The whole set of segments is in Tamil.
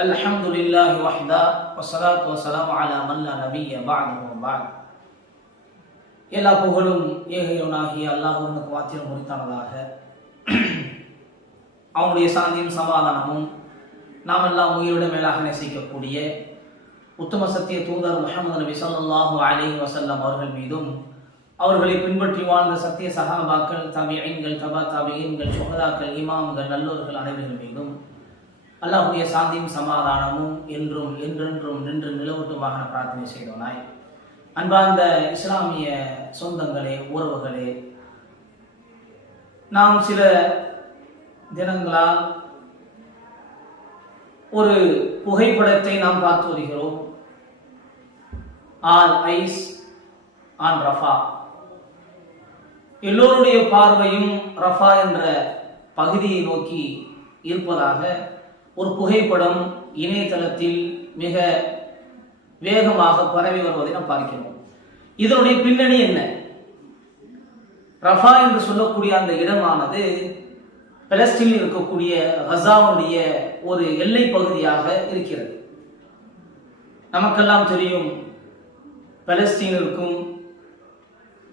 அல்ஹம்துலில்லாஹி வஹ்தா வஸ்ஸலாத்து வஸ்ஸலாமு அலா மன் லா நபிய்ய பஅதஹு பஅத். எல்லா புகழும் ஏகையோனாகிய அல்லாஹ்வுக்கு மாத்திரம் உரித்தானதாக. அவனுடைய சாந்தியும் சமாதானமும் நாம் எல்லாம் உயிரோட மேலாக நேசிக்கக்கூடிய உத்தம சத்திய தூதர் முஹம்மது நபி ஸல்லல்லாஹு அலைஹி வஸல்லம் அவர்கள் மீதும், அவர்களை பின்பற்றி வாழ்ந்த சத்திய சஹாபாக்கள், தபீஈன்கள், தபா தபீஈன்கள், சுஹதாக்கள், இமாம்கள், நல்லோர்கள் அனைவர்கள் மீதும் அல்லாஹ்வுடைய சாந்தியும் சமாதானமும் என்றும் என்றென்றும் நின்று நிலவட்டுமாக பிரார்த்தனை செய்தோனாய். அன்பார்ந்த இஸ்லாமிய சொந்தங்களே, உறவுகளே, நாம் சில தினங்களால் ஒரு புகைப்படத்தை நாம் பார்த்து வருகிறோம். All eyes on Rafah. எல்லோருடைய பார்வையும் ரஃபா என்ற பகுதியை நோக்கி இருப்பதாக ஒரு புகைப்படம் இணையதளத்தில் மிக வேகமாக பரவி வருவதை நாம் பார்க்கிறோம். இதனுடைய பின்னணி என்ன? ரஃபா என்று சொல்லக்கூடிய அந்த இடமானது பலஸ்தீனில் இருக்கக்கூடிய கசாவுடைய ஒரு எல்லை பகுதியாக இருக்கிறது. நமக்கெல்லாம் தெரியும், பலஸ்தீனிற்கும்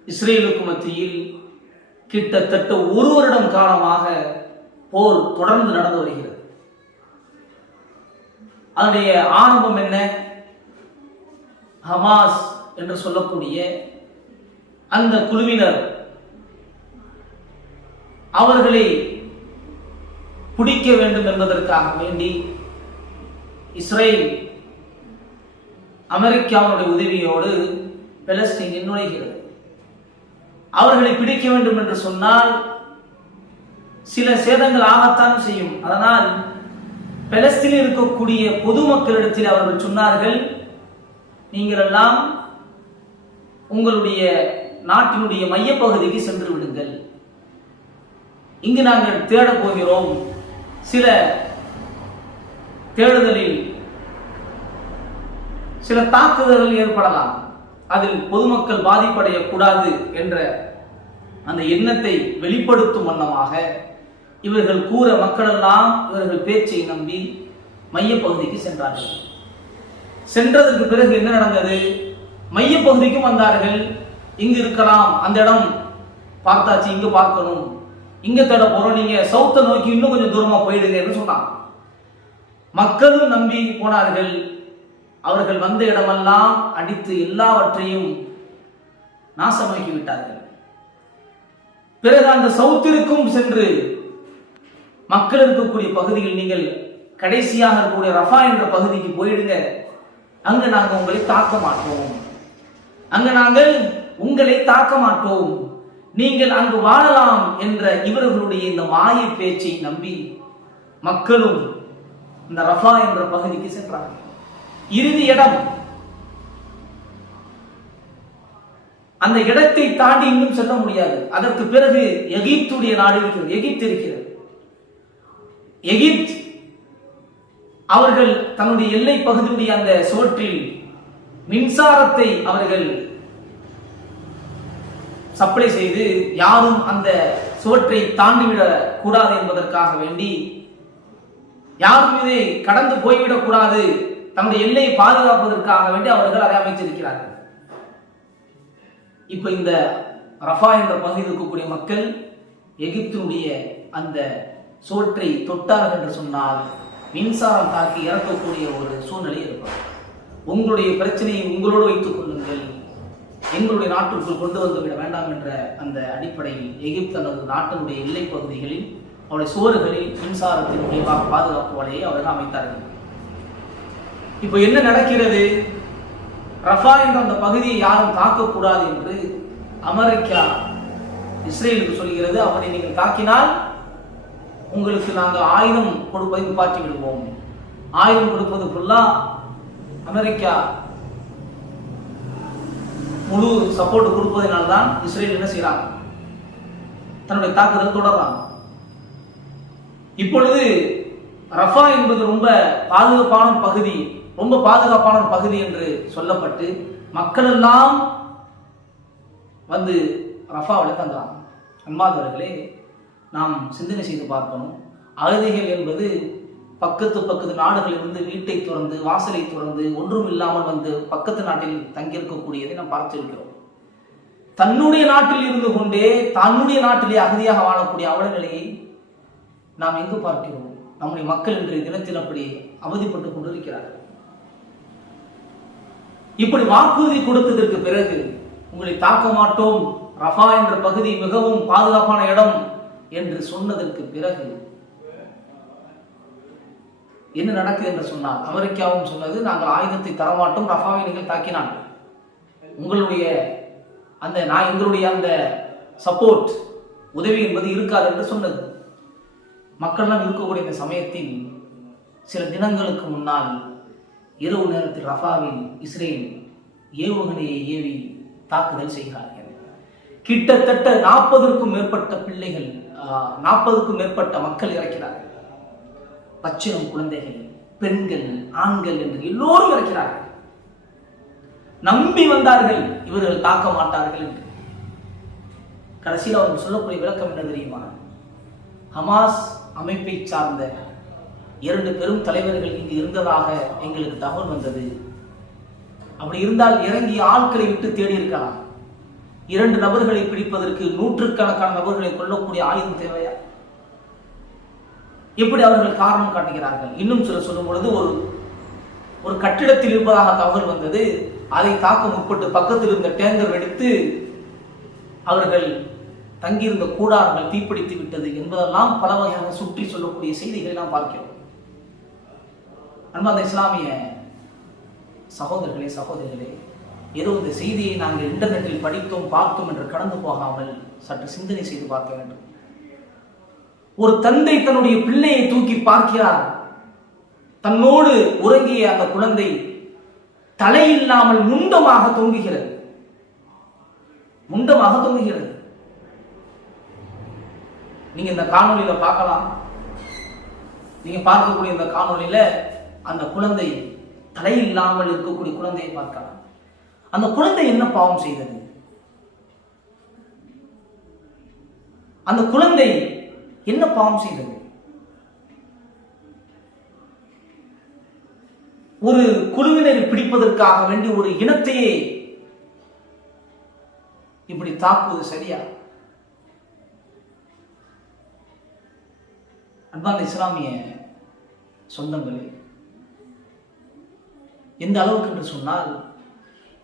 இஸ்ரேலுக்கும் மத்தியில் கிட்டத்தட்ட ஒரு வருடம் காலமாக போர் தொடர்ந்து நடந்து வருகிறது. அதனுடைய ஆரம்பம் என்ன? ஹமாஸ் என்று சொல்லக்கூடிய அந்த குழுவினர் அவர்களை பிடிக்க வேண்டும் என்பதற்காக வேண்டி இஸ்ரேல் அமெரிக்காவுடைய உதவியோடு பலஸ்தீனில் நுழைகிறது. அவர்களை பிடிக்க வேண்டும் என்று சொன்னால் சில சேதங்கள் ஆகத்தான் செய்யும். அதனால் பலஸ்தீனில் இருக்கக்கூடிய பொதுமக்களிடத்தில் அவர்கள் சொன்னார்கள், நீங்கள் எல்லாம் உங்களுடைய நாட்டினுடைய மையப்பகுதிக்கு சென்று விடுங்கள், இங்கு நாங்கள் தேடப் போகிறோம். சில தேடுதலில் சில தாக்குதல்கள் ஏற்படலாம், அதில் பொதுமக்கள் பாதிப்படையக்கூடாது என்ற அந்த எண்ணத்தை வெளிப்படுத்தும் வண்ணமாக இவர்கள் கூற மக்களெல்லாம் இவர்கள் பேச்சை நம்பி மையப்பகுதிக்கு சென்றார்கள். சென்றதற்கு பிறகு என்ன நடந்தது? மையப்பகுதிக்கும் வந்தார்கள். இங்கு இருக்கலாம், அந்த இடம் பார்த்தாச்சு, இங்கு பார்க்கணும், இங்க தேட போறோம், நீங்க சவுத்தை நோக்கி இன்னும் கொஞ்சம் தூரமா போயிடுங்க என்று சொன்னாங்க. மக்களும் நம்பி போனார்கள். அவர்கள் வந்த இடமெல்லாம் அடித்து எல்லாவற்றையும் நாசமாக்கி விட்டார்கள். பிறகு அந்த சவுத்திற்கும் சென்று மக்கள் இருக்கக்கூடிய பகுதியில் நீங்கள் கடைசியாக இருக்கக்கூடிய ரஃபா என்ற பகுதிக்கு போயிடுங்க, அங்கு நாங்கள் உங்களை தாக்க மாட்டோம், அங்கு நாங்கள் உங்களை தாக்க மாட்டோம், நீங்கள் அங்கு வாழலாம் என்ற இவர்களுடைய இந்த மாய பேச்சை நம்பி மக்களும் இந்த ரஃபா என்ற பகுதிக்கு சென்றார்கள். இறுதி இடம், அந்த இடத்தை தாண்டி இன்னும் செல்ல முடியாது. அதற்கு பிறகு எகிப்துடைய நாடு இருக்கிறது, எகிப்து இருக்கிறது. எகிப்து அவர்கள் தன்னுடைய எல்லை பகுதியுடைய அந்த சுவற்றில் மின்சாரத்தை அவர்கள் சப்ளை செய்து யாரும் அந்த சுவற்றை தாண்டிவிடக் கூடாது என்பதற்காக வேண்டி, யாரும் இதை கடந்து போய்விடக் கூடாது, தன்னுடைய எல்லையை பாதுகாப்பதற்காக வேண்டி அவர்கள் அதை அமைத்திருக்கிறார்கள். இப்ப இந்த ரஃபா என்ற பகுதியில் இருக்கக்கூடிய மக்கள் எகிப்தினுடைய அந்த சுவற்றை தொட்டார்கள் என்று சொன்னால் மின்சாரம் தாக்கி இறக்கக்கூடிய ஒரு சூழ்நிலை இருக்கும். உங்களுடைய பிரச்சனையை உங்களோடு வைத்துக் கொள்ளுங்கள், எங்களுடைய நாட்டிற்குள் கொண்டு வந்துவிட வேண்டாம் என்ற அந்த அடிப்படையில் எகிப்து தனது நாட்டினுடைய எல்லை பகுதிகளில் அவருடைய சுவர்களில் மின்சாரத்தினுடைய பாதுகாப்பு வலையை அவர்கள் அமைத்தார்கள். இப்போ என்ன நடக்கிறது? ரஃபா என்ற அந்த பகுதியை யாரும் தாக்கக்கூடாது என்று அமெரிக்கா இஸ்ரேலுக்கு சொல்கிறது. அப்படி நீங்கள் தாக்கினால் உங்களுக்கு நாங்கள் ஆயுதம் கொடுப்பதை நிப்பாட்டி விடுவோம். ஆயுதம் கொடுப்பது ஃபுல்லா அமெரிக்கா முழு சப்போர்ட் கொடுப்பதனால்தான் இஸ்ரேல் என்ன செய்யறாங்க? தன்னுடைய தாக்குதல் தொடர்றாங்க. இப்பொழுது ரஃபா என்பது ரொம்ப பாதுகாப்பான பகுதி, ரொம்ப பாதுகாப்பான பகுதி என்று சொல்லப்பட்டு மக்கள் எல்லாம் வந்து ரஃபாவில் தங்குறாங்க. அன்பார்ந்தவர்களே, நாம் சிந்தனை செய்து பார்க்கணும். அகதிகள் என்பது பக்கத்து நாடுகளிலிருந்து வீட்டை துறந்து வாசலை துறந்து ஒன்றும் இல்லாமல் வந்து பக்கத்து நாட்டில் தங்கியிருக்கக்கூடியதை நாம் பார்த்திருக்கிறோம். தன்னுடைய நாட்டில் இருந்து கொண்டே தன்னுடைய நாட்டிலே அகதியாக வாழக்கூடிய அவல நிலையை நாம் எங்கு பார்க்கிறோம்? நம்முடைய மக்கள் இன்றைய தினத்தில் அப்படி அவதிப்பட்டுக் கொண்டிருக்கிறார்கள். இப்படி வாக்குறுதி கொடுத்ததற்கு பிறகு உங்களை தாக்க மாட்டோம், ரஃபா என்ற பகுதி மிகவும் பாதுகாப்பான இடம் என்று சொன்னதற்கு பிறகு என்ன நடக்குது என்று சொன்னால், அமெரிக்காவும் சொன்னது நாங்கள் ஆயுதத்தை தரமாட்டோம், ரஃபாவை நீங்கள் தாக்கினால் உங்களுடைய எங்களுடைய அந்த சப்போர்ட் உதவி என்பது இருக்காது என்று சொன்னது. மக்கள்லாம் இருக்கக்கூடிய இந்த சமயத்தில் சில தினங்களுக்கு முன்னால் இரவு நேரத்தில் ரஃபாவில் இஸ்ரேல் ஏவுகணையை ஏவி தாக்குதல் செய்கிறார்கள். கிட்டத்தட்ட 40க்கும் மேற்பட்ட பிள்ளைகள் 40க்கும் மேற்பட்ட மக்கள் இறக்கிறார்கள். பச்சிளம் குழந்தைகள், பெண்கள், ஆண்கள் என்று எல்லோரும் இறக்கிறார்கள். நம்பி வந்தார்கள் இவர்கள் தாக்க மாட்டார்கள் என்று. கடைசியில் அவர்கள் சொல்லக்கூடிய விளக்கம் என்ன தெரியுமா? ஹமாஸ் அமைப்பை சார்ந்த 2 பெரும் தலைவர்கள் இங்கு இருந்ததாக எங்களுக்கு தகவல் வந்தது. அப்படி இருந்தால் இறங்கி ஆட்களை விட்டு தேடி இருக்கலாம். 2 நபர்களை பிடிப்பதற்கு 100கணக்கான நபர்களை கொல்லக்கூடிய ஆயுதம் தேவையா? எப்படி அவர்கள் காரணம் காட்டுகிறார்கள்? இன்னும் சில சொல்லும் பொழுது ஒரு கட்டிடத்தில் இருப்பதாக தகவல் வந்தது. அதை தாக்க முற்பட்டு பக்கத்தில் இருந்த டேங்கர் வெடித்து அவர்கள் தங்கியிருந்த கூடாரங்கள் தீப்பிடித்து விட்டது என்பதெல்லாம் பல வகையாக சுற்றி சொல்லக்கூடிய செய்திகளை நாம் பார்க்கிறோம். அன்பார்ந்த இஸ்லாமிய சகோதரிகளே, ஏதோ இந்த செய்தியை நாங்கள் இன்டர்நெட்டில் படித்தோம் பார்த்தோம் என்று கடந்து போகாமல் சற்று சிந்தனை செய்து பார்க்க வேண்டும். ஒரு தந்தை தன்னுடைய பிள்ளையை தூக்கி பார்க்கிறார். தன்னோடு உறங்கிய அந்த குழந்தை தலையில்லாமல் முண்டமாக தொங்குகிறது. நீங்க இந்த காணொலியில பார்க்கலாம். நீங்க பார்க்கக்கூடிய இந்த காணொலியில அந்த குழந்தை தலையில்லாமல் இருக்கக்கூடிய குழந்தையை பார்க்கலாம். அந்த குழந்தை என்ன பாவம் செய்தது? அந்த குழந்தை என்ன பாவம் செய்தது? ஒரு குழுவினரை பிடிப்பதற்காக வேண்டி ஒரு இனத்தையே இப்படி தாக்குவது சரியா? அன்பார்ந்த இஸ்லாமிய சொந்தங்களே, எந்த அளவுக்கு என்று சொன்னால்,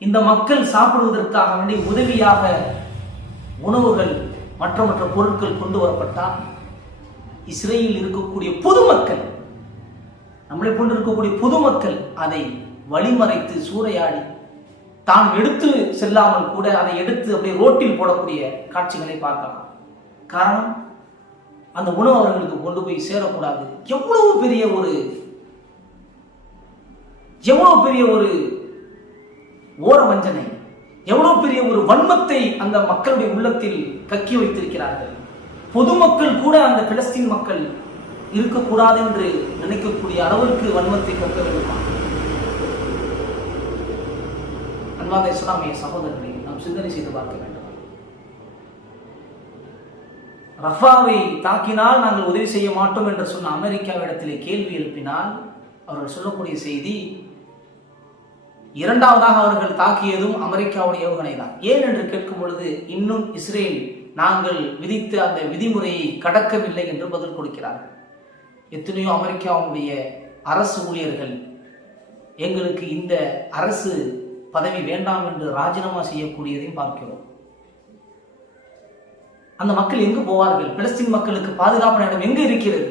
இந்த மக்கள் சாப்பிடுவதற்காக வேண்டி உதவியாக உணவுகள் மற்ற பொருட்கள் கொண்டு வரப்பட்டால் இஸ்ரேலில் இருக்கக்கூடிய பொதுமக்கள், நம்மளை போன்று இருக்கக்கூடிய பொதுமக்கள் அதை வழிமறைத்து சூறையாடி தான் எடுத்து செல்லாமல் கூட அதை எடுத்து அப்படியே ரோட்டில் போடக்கூடிய காட்சிகளை பார்க்கலாம். காரணம், அந்த உணவு அவர்களுக்கு கொண்டு போய் சேரக்கூடாது. எவ்வளவு பெரிய ஒரு ஓர வஞ்சனை, எவ்வளவு பெரிய ஒரு வன்மத்தை அந்த மக்களுடைய உள்ளத்தில் கக்கி வைத்திருக்கிறார்கள். பொதுமக்கள் கூட அந்த பிலஸ்தீன் மக்கள் இருக்கக்கூடாது என்று நினைக்கக்கூடிய அளவிற்கு வன்மத்தை கக்க வேண்டுமா? அன்பார்ந்த இஸ்லாமிய சகோதரர்களை நாம் சிந்தனை செய்து பார்க்க வேண்டும். ரஃபாவை தாக்கினால் நாங்கள் உதவி செய்ய மாட்டோம் என்று சொன்ன அமெரிக்காவிடத்திலே கேள்வி எழுப்பினால் அவர்கள் சொல்லக்கூடிய செய்தி, இரண்டாவதாக அவர்கள் தாக்கியதும் அமெரிக்காவுடைய ஏவுகணை தான். ஏன் என்று கேட்கும் பொழுது இன்னும் இஸ்ரேல் நாங்கள் விதித்த அந்த விதிமுறையை கடக்கவில்லை என்று பதில் கொடுக்கிறார்கள். எத்தனையோ அமெரிக்காவுடைய அரசு ஊழியர்கள் எங்களுக்கு இந்த அரசு பதவி வேண்டாம் என்று ராஜினாமா செய்யக்கூடியதையும் பார்க்கிறோம். அந்த மக்கள் எங்கு போவார்கள்? பிலஸ்தீன் மக்களுக்கு பாதுகாப்பான இடம் எங்கு இருக்கிறது?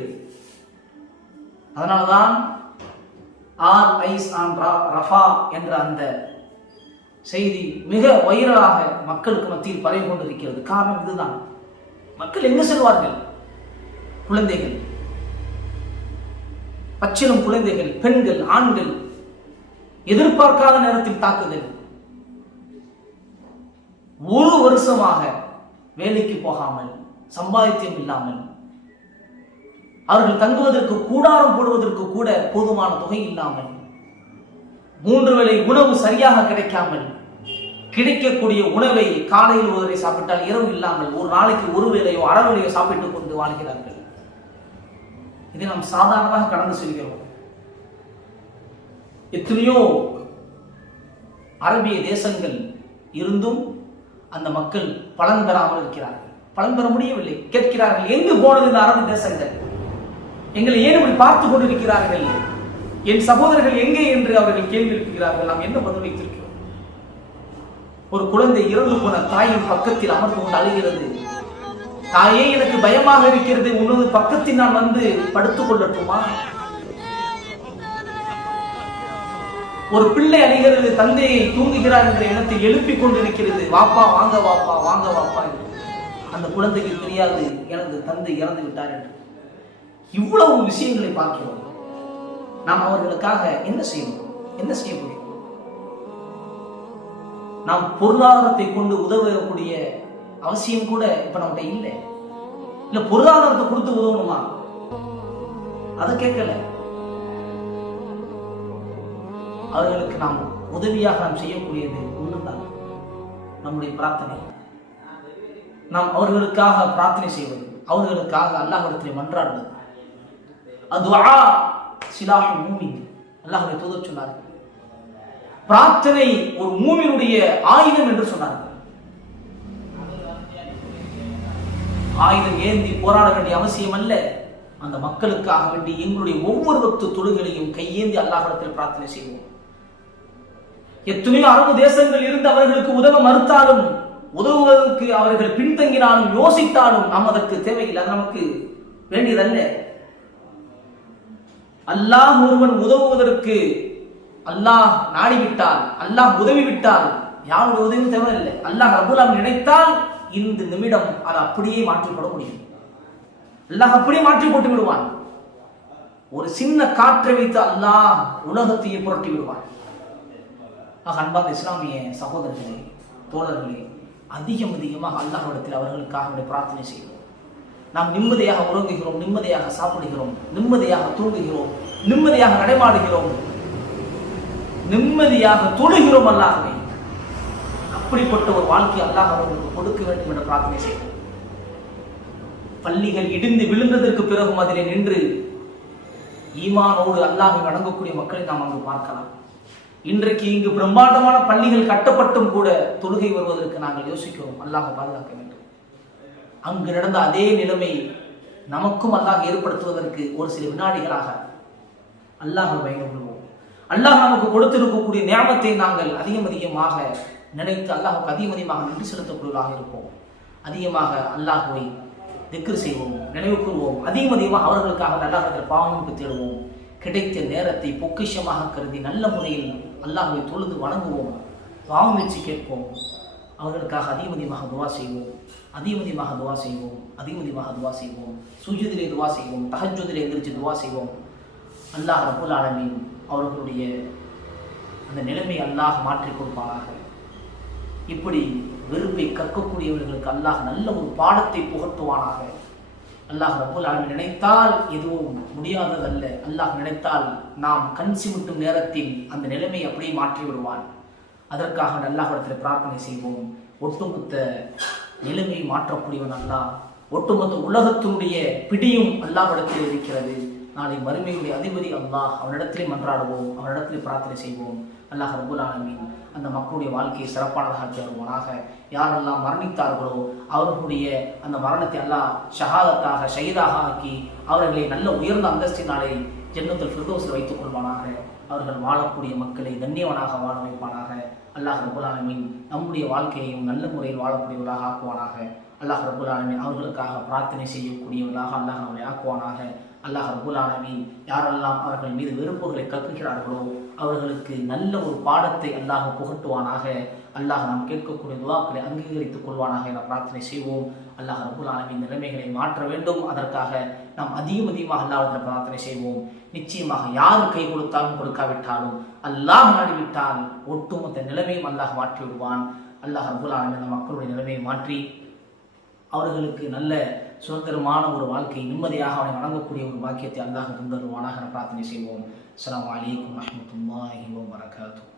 அதனால்தான் ஆல் ஐஸ் ஆன் ரஃபா என்ற அந்த செய்தி மிக வைரலாக மக்களுக்கு மத்தியில் பரவி கொண்டிருக்கிறது. காரணம் இதுதான். மக்கள் எங்கு செல்வார்கள்? குழந்தைகள், பச்சிளம் குழந்தைகள், பெண்கள், ஆண்கள், எதிர்பார்க்காத நேரத்தில் தாக்குதல். ஒரு வருஷமாக வேலைக்கு போகாமல், சம்பாதித்தியம் இல்லாமல், அவர்கள் தங்குவதற்கு கூடாரம் போடுவதற்கு கூட போதுமான தொகை இல்லாமல், 3 வேளை உணவு சரியாக கிடைக்காமல், கிடைக்கக்கூடிய உணவை காலையில் ஒருவரை சாப்பிட்டால் இரவு இல்லாமல் ஒரு நாளைக்கு 1 வேளையோ அரை வேளையோ சாப்பிட்டுக் கொண்டு வாழ்கிறார்கள். இதை நாம் சாதாரணமாக கடந்து செல்கிறோம். எத்தனையோ அரபிய தேசங்கள் இருந்தும் அந்த மக்கள் பலன் பெறாமல் இருக்கிறார்கள். பலன் பெற முடியவில்லை. கேட்கிறார்கள், எங்கு போனது இந்த அரபு தேசங்கள்? எங்களை ஏன் இப்படி பார்த்து கொண்டிருக்கிறார்கள்? என் சகோதரர்கள் எங்கே என்று அவர்கள் கேள்வி எழுப்புகிறார்கள். நாம் என்ன பதில் வைத்திருக்கிறோம்? ஒரு குழந்தை இறந்து போன தாயின் பக்கத்தில் அமர்ந்து கொண்டு அழுகிறது. தாயே, எனக்கு பயமாக இருக்கிறது, உன்னது பக்கத்தில் நான் வந்து படுத்துக் கொள்ளட்டுமா? ஒரு பிள்ளை அழுகிறது, தந்தையை தூங்குகிறார் என்ற எண்ணத்தில் எழுப்பிக் கொண்டிருக்கிறது. வாப்பா வாங்க, வாப்பா வாங்க, வாப்பா என்று. அந்த குழந்தைக்கு தெரியாது எனது தந்தை இறந்து விட்டார் என்று. இவ்வளவு விஷயங்களை பார்க்கிறோம். நாம் அவர்களுக்காக என்ன செய்யணும்? என்ன செய்ய முடியும்? நாம் பொருளாதாரத்தை கொண்டு உதவக்கூடிய அவசியம் கூட இப்ப நம்மகிட்ட இல்லை. இல்ல பொருளாதாரத்தை கொடுத்து உதவணுமா? அதை கேட்கல. அவர்களுக்கு நாம் உதவியாக நாம் செய்யக்கூடியது ஒன்றுதான், நம்முடைய பிரார்த்தனை. நாம் அவர்களுக்காக பிரார்த்தனை செய்வது, அவர்களுக்காக அல்லாஹ்விடத்தில் மன்றாடுவது. அதுஆ சிலாஹுல் மூமின். அல்லாஹ்வுடைய தூதர் சொன்னார்கள், பிரார்த்தனை ஒரு மூமினுடைய ஆயுதம் என்று சொன்னார்கள். ஆயுதம் ஏந்தி போராட வேண்டிய அவசியம் அல்ல. அந்த மக்களுக்காக வேண்டி எங்களுடைய ஒவ்வொரு வக்து தொழுகைகளையும் கையேந்தி அல்லாஹ்விடத்தில் பிரார்த்தனை செய்வோம். எத்தனையோ அரபு தேசங்கள் இருந்து அவர்களுக்கு உதவ மறுத்தாலும், உதவுவதற்கு அவர்கள் பின்தங்கினாலும், யோசித்தாலும் நாம் அதற்கு தேவையில்லை. அது நமக்கு வேண்டியதல்ல. அல்லாஹ் ஒருவன் உதவுவதற்கு அல்லாஹ் நாடிவிட்டால், அல்லாஹ் உதவிவிட்டால் யாருடைய உதவியும் தேவையில்லை. அல்லாஹ் ரப்பல் ஆலமீன் நினைத்தால் இந்த நிமிடம் அது அப்படியே மாற்றிப்பட முடியும். அல்லாஹ் அப்படியே மாற்றி போட்டு விடுவான். ஒரு சின்ன காற்றை வைத்து அல்லாஹ் உலகத்தையே புரட்டி விடுவான். அன்பார்ந்த இஸ்லாமிய சகோதரர்களே, தோழர்களே, அதிகமாக அல்லாஹ்விடத்தில் அவர்களுக்காக பிரார்த்தனை செய்கிறோம். நாம் நிம்மதியாக உறங்குகிறோம், நிம்மதியாக சாப்பிடுகிறோம், நிம்மதியாக தூங்குகிறோம், நிம்மதியாக நடைமாடுகிறோம், நிம்மதியாக தொழுகிறோம். அல்லாஹ்வை அப்படிப்பட்ட ஒரு வாழ்க்கை அல்லாஹ் அவர்களுக்கு கொடுக்க வேண்டும் என்ற பிரார்த்தனை செய்கிறோம். பள்ளிகள் இடிந்து விழுந்ததற்கு பிறகும் அதிலே நின்று ஈமானோடு அல்லாஹ்வை வணங்கக்கூடிய மக்களை நாம் அங்கு பார்க்கலாம். இன்றைக்கு இங்கு பிரம்மாண்டமான பள்ளிகள் கட்டப்பட்டும் கூட தொழுகை வருவதற்கு நாங்கள் யோசிக்கிறோம். அல்லாஹ் பாதுகாக்க வேண்டும். அங்கு நடந்த அதே நிலைமை நமக்கும் அல்லாஹ் ஏற்படுத்துவதற்கு ஒரு சில வினாடிகளாக அல்லாஹ்வை பயந்து கொள்வோம். அல்லாஹ் நமக்கு கொடுத்திருக்கக்கூடிய நியாமத்தை நாங்கள் அதிகமாக நினைத்து அல்லாஹுக்கு அதிகமாக நன்றி செலுத்தக்கூடியவர்களாக இருப்போம். அதிகமாக அல்லாஹ்வை திக்ர் செய்வோம், நினைவு கூறுவோம். அதிகமாக அவர்களுக்காக அல்லாஹ்விடத்தில் பாவம் தேடுவோம். கிடைத்த நேரத்தை பொக்கிஷமாக கருதி நல்ல முறையில் அல்லாஹ்வை தொழுது வணங்குவோம், பாவம் வச்சு கேட்போம். அவர்களுக்காக அதிகமாக துவா செய்வோம், அதிகமாக துவா செய்வோம், அதிகமாக துவா செய்வோம். சுஜூதிலே துவா செய்வோம், தஹஜ்ஜுதிலே எந்திரிச்சு துவா செய்வோம். அல்லாஹ் ரப்பல் ஆலமீன் அவர்களுடைய அந்த நிலைமை அல்லாஹ் மாற்றி கொடுப்பானாக. இப்படி வெறுப்பை கற்கக்கூடியவர்களுக்கு அல்லாஹ் நல்ல ஒரு பாடத்தை புகட்டுவானாக. அல்லாஹ் ரப்பல் ஆலமீன் நினைத்தால் எதுவும் முடியாததல்ல. அல்லாஹ் நினைத்தால் நாம் கண் சிமிட்டும் நேரத்தில் அந்த நிலைமை அப்படியே மாற்றி விடுவான். அதற்காக அல்லாஹ்விடத்தில் பிரார்த்தனை செய்வோம். ஒட்டுமொத்த நிலைமையை மாற்றக்கூடியவன் அல்லாஹ். ஒட்டுமொத்த உலகத்தினுடைய பிடியும் அல்லாஹ்விடத்தில் இருக்கிறது. நாளை மறுமையுடைய அதிபதி அல்லாஹ். அவனிடத்திலே மன்றாடுவோம், அவனிடத்திலே பிரார்த்தனை செய்வோம். அல்லாஹ் ரப்பல் ஆலமீன் அந்த மக்களுடைய வாழ்க்கையை சிறப்பானதாக தருவானாக. யாரெல்லாம் மரணித்தார்களோ அவர்களுடைய அந்த மரணத்தை அல்லாஹ் ஷஹாதத்தாக, ஷஹீதாக ஆக்கி அவர்களை நல்ல உயர்ந்த அந்தஸ்தினாலே ஜன்னத்துல் ஃபிர்தௌஸில் வைத்துக் கொள்வானாக. அவர்கள் வாழக்கூடிய மக்களை கண்ணியவனாக வாழ வைப்பானாக. அல்லாஹ் ரப்பல் ஆலமீன் நம்முடைய வாழ்க்கையையும் நல்ல முறையில் வாழக்கூடியவர்களாக ஆக்குவானாக. அல்லாஹ் ரப்பல் ஆலமீன் அவர்களுக்காக பிரார்த்தனை செய்யக்கூடியவர்களாக அல்லாஹ் நம்மை ஆக்குவானாக. அல்லாஹ் ரப்பல் ஆலமீன் யாரெல்லாம் அவர்கள் மீது வெறுப்புகளை கற்கிறார்களோ அவர்களுக்கு நல்ல ஒரு பாடத்தை அல்லாஹ் புகட்டுவானாக. அல்லாஹ் நாம் கேட்கக்கூடிய துஆக்களை அங்கீகரித்துக் கொள்வானாக என பிரார்த்தனை செய்வோம். அல்லாஹ் ரப்பல் ஆலமீன் நிலைமைகளை மாற்ற வேண்டும். அதற்காக நாம் அதிகமாக அல்லாஹ்விடத்தில் பிரார்த்தனை செய்வோம். நிச்சயமாக யார் கை கொடுத்தாலும் கொடுக்காவிட்டாலும் அல்லாஹ் நாடிவிட்டால் ஒட்டுமொத்த நிலைமையும் அல்லாஹ் மாற்றி விடுவான். அல்லாஹ் ரப்பல் ஆலமீன் அந்த மக்களுடைய நிலைமையை மாற்றி அவர்களுக்கு நல்ல சுதந்திரமான ஒரு வாழ்க்கை, நிம்மதியாக அவனை வணங்கக்கூடிய ஒரு பாக்கியத்தை அல்லாஹ் தந்தருவானாக பிரார்த்தனை செய்வோம். அஸ்ஸலாமு அலைக்கும் வரஹ்மத்துல்லாஹி வபரகாத்துஹு.